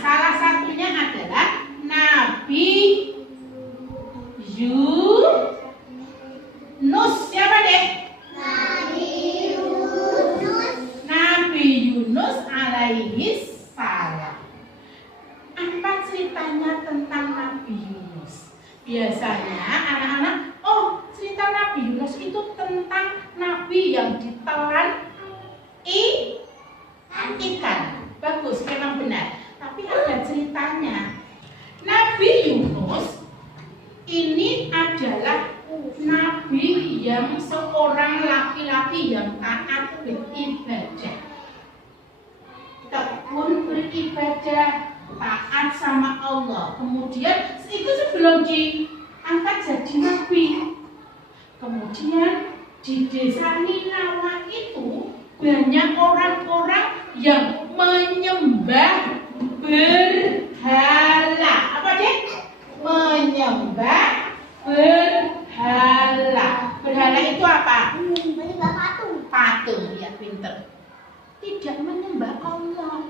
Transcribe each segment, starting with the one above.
Salah satunya adalah Nabi Yunus. Siapa deh? Nabi Yunus alaihi salam. Apa ceritanya tentang Nabi Yunus? Biasanya anak-anak, cerita Nabi Yunus itu tentang Nabi yang ditelan ikan. Bagus, memang benar. Tapi ada ceritanya. Nabi Yunus ini adalah Nabi yang seorang laki-laki yang taat beribadah. Tekun beribadah, taat sama Allah. Kemudian itu sebelum diangkat jadi nabi. Kemudian di desa Ninawa itu banyak orang-orang yang menyembah berhala. Apa deh? Menyembah berhala. Berhala itu apa? Menyembah patung. Patung, ya pinter. Tidak menyembah Allah.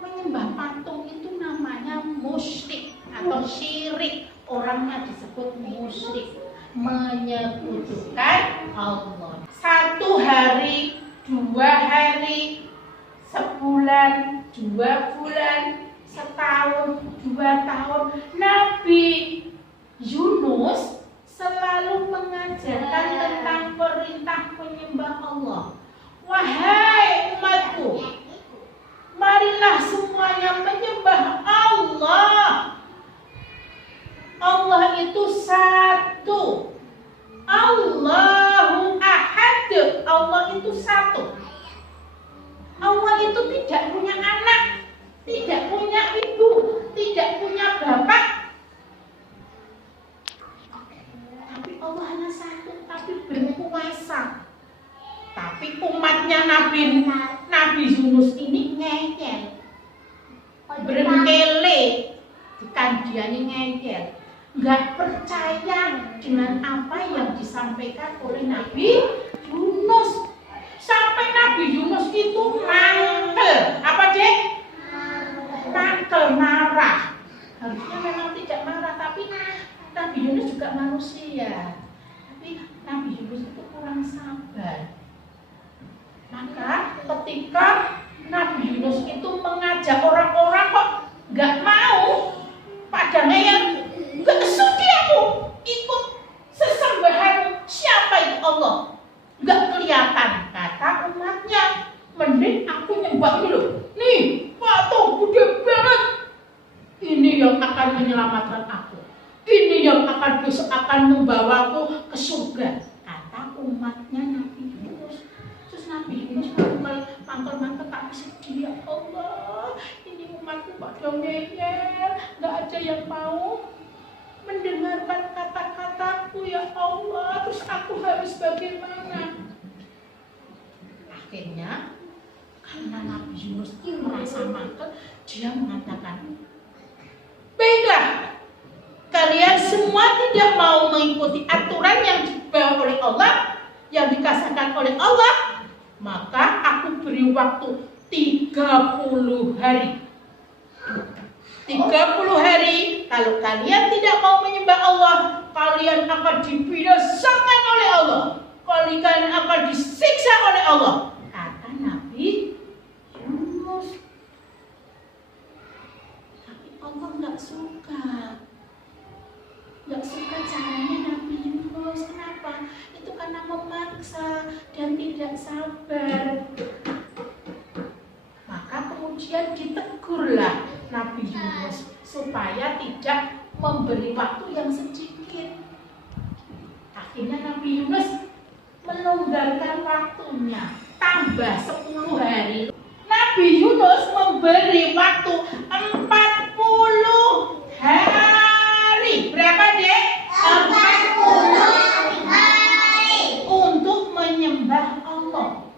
Menyembah patung itu namanya musyrik atau syirik. Orangnya disebut musyrik, menyekutukan Allah. 1 hari, 2 hari, sebulan, 2 bulan, setahun, 2 tahun, Nabi Yunus selalu mengajarkan tentang perintah menyembah Allah. Wahai umatku, marilah semuanya menyembah Allah. Allah itu satu. Allahu Ahad. Allah itu satu. Allah itu tidak punya anak, tidak punya ibu, tidak punya bapak. Tapi Allah hanya satu, tapi berkuasa. Tapi umatnya Nabi Yunus ini ngeyel, berkele, bukan dia ini ngeyel, nggak percaya dengan apa yang disampaikan oleh Nabi Yunus. Sampai Nabi Yunus itu mangkel, apa deh? Mangkel, marah. Harusnya memang tidak marah, tapi Nabi Yunus juga manusia. Tapi Nabi Yunus itu kurang sabar. Maka ketika Nabi Yunus itu mengajak orang-orang kok nggak mau, padanya yang nggak sudi aku ikut sesembahan siapa itu Allah, nggak kelihatan. Kata umatnya, mending aku nyembah dulu. Nih, patung gede banget. Ini yang akan menyelamatkan aku. Ini yang akan membawaku ke surga. Kata umatnya Nabi Yunus. Terus Nabi Yunus mangkel-mangkel tak sedih. Ya Allah, ini umatku pada ngeyel, nggak ada yang mau mendengarkan kata-kataku. Ya Allah, terus aku harus bagaimana? Akhirnya karena Nabi Yunus merasa mangkel, dia mengatakan, baiklah, kalian semua tidak mau mengikuti aturan yang dibawa oleh Allah, yang dikasahkan oleh Allah, maka aku beri waktu 30 hari. 30 hari, kalau kalian tidak mau menyembah Allah, kalian akan dibinasakan oleh Allah. Kalian akan disiksa oleh Allah. Kata Nabi Yunus. Tapi Allah nggak suka. Nggak suka caranya Nabi Yunus. Kenapa? Itu karena memaksa dan tidak sabar. Maka kemudian ditegurlah Nabi Yunus supaya tidak memberi waktu yang sedikit. Akhirnya Nabi Yunus melonggarkan waktunya, tambah 10 hari. Nabi Yunus memberi waktu 40 hari. Berapa deh? 40 hari untuk menyembah Allah.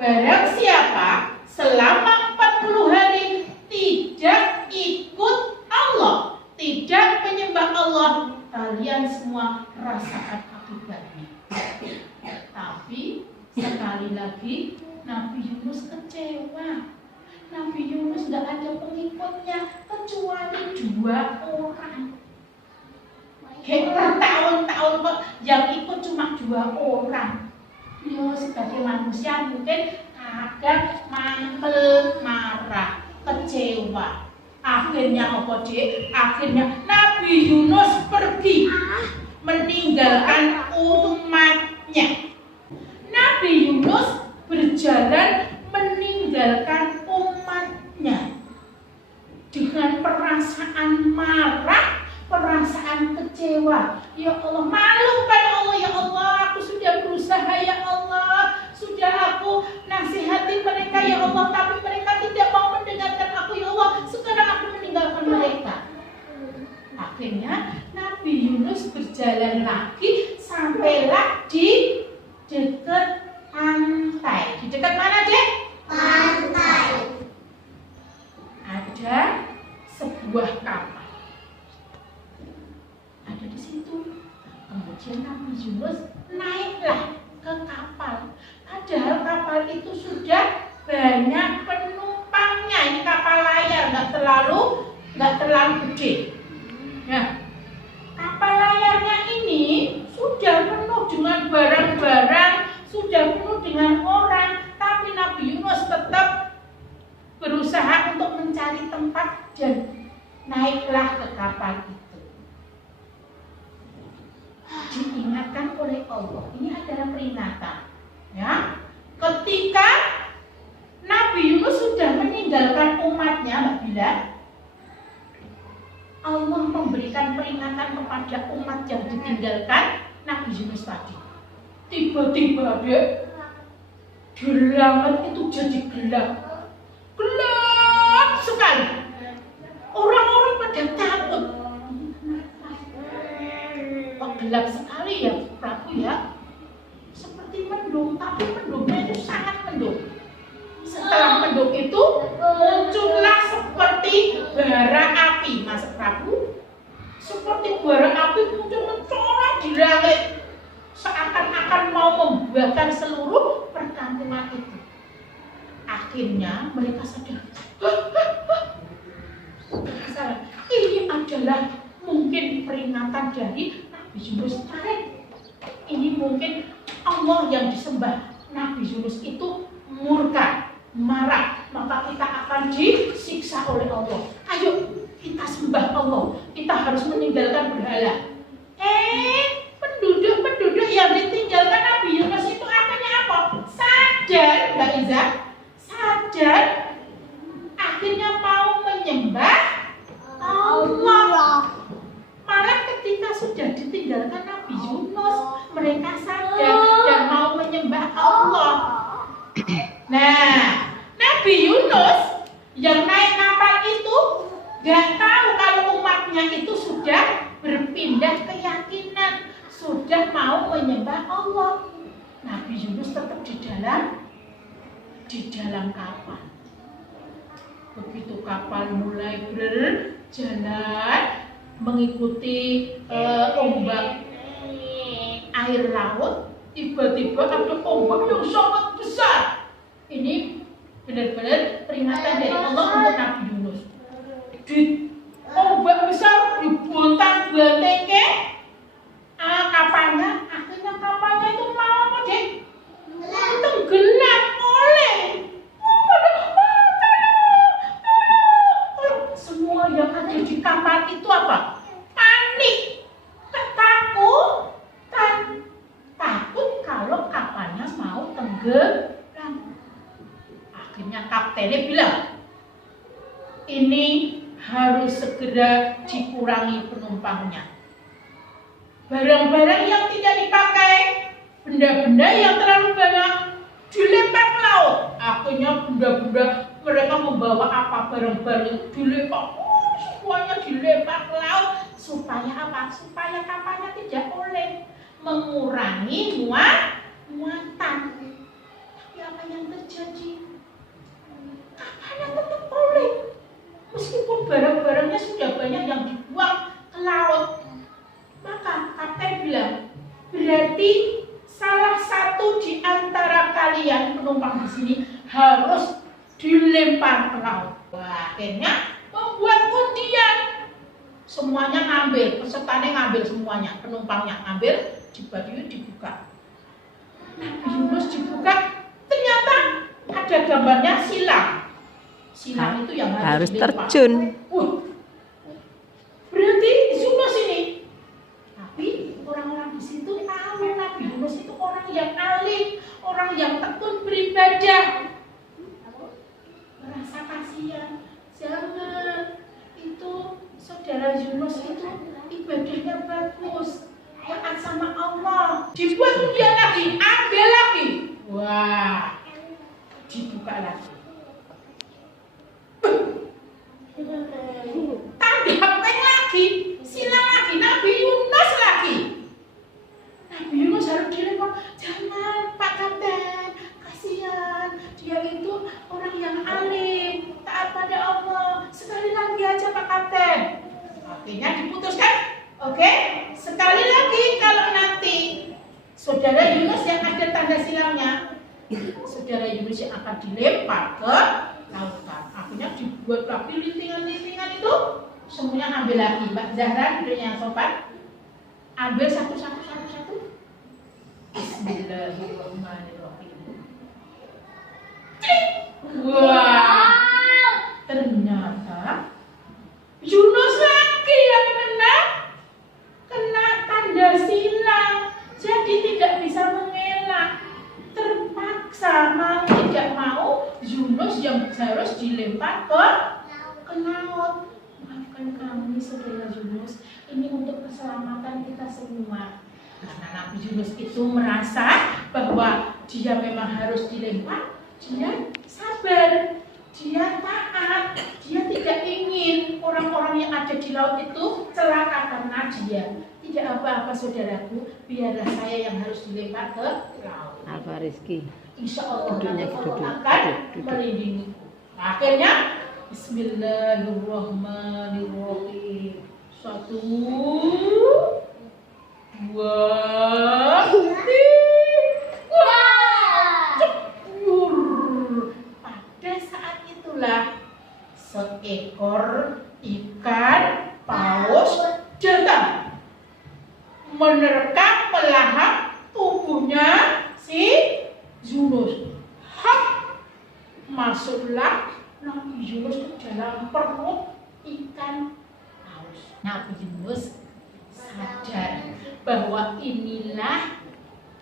Barang siapa selama 40 hari tidak ikut Allah, tidak menyembah Allah, kalian semua rasakan akibatnya. Tapi sekali lagi Nabi Yunus kecewa. Nabi Yunus nggak ada pengikutnya kecuali 2 orang. Bertahun-tahun kok yang ikut cuma 2 orang. Yo sebagai manusia mungkin agak mangkel, marah, kecewa. Akhirnya apa Dek? Akhirnya Nabi Yunus pergi meninggalkan umatnya. Nabi Yunus berjalan meninggalkan umatnya dengan perasaan marah, perasaan kecewa. Ya Allah, malu pada Allah. Ya Allah, aku sudah berusaha ya Allah, sudah aku nasihati mereka ya Allah, tapi mereka tidak mau mendengarkan aku ya Allah. Sekarang aku meninggalkan mereka. Akhirnya Nabi Yunus berjalan lagi sampailah di dekat pantai. Di dekat mana, Dek? Pantai. Ada sebuah kapal. Ada di situ. Kemudian Nabi Yunus naiklah ke kapal. Padahal kapal itu sudah banyak penumpangnya. Ini kapal layar, nggak terlalu gede. Nah, kapal layarnya ini sudah penuh dengan barang-barang, sudah penuh dengan orang, tapi Nabi Yunus tetap berusaha untuk mencari tempat dan naiklah ke kapal itu. Diingatkan oleh Allah, ini adalah peringatan, ya. Ketika Nabi Yunus sudah meninggalkan umatnya, Mbak Bila, Allah memberikan peringatan kepada umat yang ditinggalkan Nabi Yunus tadi. Tiba-tiba Dek, di langit itu jadi gelap. Gelap sekali. Orang-orang pada takut. Kok gelap sekali ya Prabu ya? Seperti mendung, tapi mendungnya itu sangat mendung. Setelah mendung itu muncullah seperti bara api, Mas Prabu. Seperti bara api muncul mencorong di langit, seakan-akan mau membakar seluruh perkampungan itu. Akhirnya mereka sadar, ini adalah mungkin peringatan dari Nabi Yunus. Ini mungkin Allah yang disembah. Nabi Yunus itu murka, marah, maka kita akan disiksa oleh Allah. Ayo kita sembah Allah, kita harus meninggalkan berhala. Penduduk yang ditinggalkan Nabi Yunus itu akhirnya apa? Sadar, Mbak Iza, sadar, akhirnya mau menyembah Allah. Malah ketika sudah ditinggalkan Nabi Yunus, mereka sadar dan mau menyembah Allah. Nah, Nabi Yunus yang naik kapal itu gak tahu kalau umatnya itu sudah berpindah keyakinan, sudah mau menyembah Allah. Nabi Yunus tetap di dalam kapal. Begitu kapal mulai berjalan mengikuti ombak air laut, tiba-tiba ada ombak yang sangat besar. Ini benar-benar peringatan dari Allah untuk Nabi Yunus. Di ombak besar dibontang-bantingke kapalnya, akhirnya kapalnya itu mau apa, Dek? Tenggelam oleh. Semua yang ada di kapal itu apa? Panik, ketakutan, takut kalau kapalnya mau tenggelam. Akhirnya kaptennya bilang, ini harus segera dikurangi penumpangnya. Barang-barang yang tidak dipakai, benda-benda yang terlalu banyak dilempar ke laut. Akhirnya benda-benda mereka membawa apa, barang-barang dilempar, semuanya dilempar ke laut. Supaya apa? Supaya kapalnya tidak oleh, mengurangi muatan. Tapi apa yang terjadi? Kapalnya tetap oleh, meskipun barang-barangnya sudah banyak yang dibuang ke laut. Maka kapten bilang, berarti salah satu di antara kalian penumpang di sini harus dilempar ke laut. Wah, Akhirnya membuat undian. Semuanya ngambil, pesertanya ngambil semuanya, penumpangnya ngambil, dibuka. Nabi Yunus dibuka, ternyata ada gambarnya silang. Silang itu yang harus dilempar. terjun. Berarti Yunus ini. Tapi orang-orang di situ tahu Nabi Yunus itu orang yang alim, orang yang tekun beribadah. Merasa kasihan, jangan, itu saudara Yunus itu ibadahnya bagus, taat sama Allah. Dibuat undian lagi, ambil lagi. Wah, dibuka lagi. Tanda tangan lagi, silang lagi, Nabi Yunus lagi. Nabi Yunus harus dilempar. Jangan Pak Kapten, kasihan. Dia itu orang yang alim, taat pada Allah. Sekali lagi aja Pak Kapten. Akhirnya diputuskan, oke, sekali lagi kalau nanti saudara Yunus yang ada tanda silangnya, saudara Yunus yang akan dilempar ke lautan. Akhirnya dibuat lagi lintingan-lintingan itu, semuanya ambil lagi. Mbak Zahra duduk yang sopan, ambil satu. Bismillahirrahmanirrahim. Wah, ternyata Yunus lagi yang kena tanda silang, jadi tidak bisa mengelak. Terpaksa mau tidak mau Yunus yang harus dilempar ke laut. Maafkan kami saudara Yunus, ini untuk keselamatan kita semua. Karena Nabi Yunus itu merasa bahwa dia memang harus dilempar, dia sabar, dia taat, dia tidak ingin orang-orang yang ada di laut itu celaka karena dia. Tidak apa-apa saudaraku, biarlah saya yang harus dilempar ke laut. Apa Rizky? Insya Allah Duduk. akan melindungi. Akhirnya Bismillahirrahmanirrahim. 1, 2, 3. Pada saat itulah seekor ikan paus datang menerkam melahap tubuhnya si Yunus. Masuklah Nabi Yunus ke dalam perut ikan paus. Nabi Yunus sadar bahwa inilah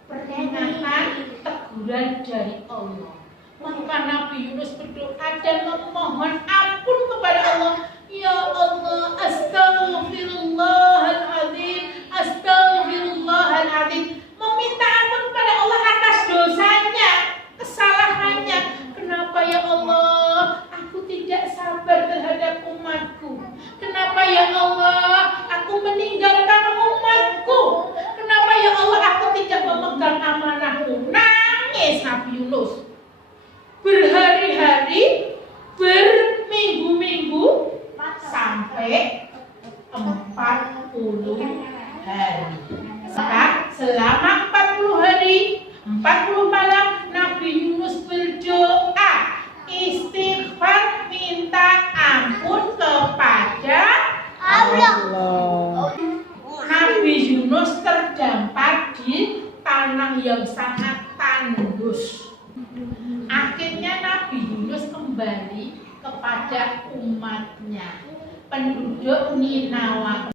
peringatan, teguran dari Allah. Maka Nabi Yunus berdoa dan memohon ampun kepada Allah. Ya Allah, astagfirullahaladzim. Meminta ampun kepada Allah atas dosanya, kesalahannya. Kenapa ya Allah, aku tidak sabar terhadap umatku? Kenapa ya Allah, aku meninggalkan umatku? Kenapa ya Allah, aku tidak memegang amanahmu? Nangis Nabi Yunus. Berhari-hari, berminggu-minggu, sampai 40 hari. Selama 40 hari, 40 malam, Nabi Yunus berdoa, istighfar, minta ampun kepada Allah. Nabi Yunus terdampar di tanah yang sangat tandus. Akhirnya Nabi Yunus kembali kepada umatnya, penduduk Ninawa.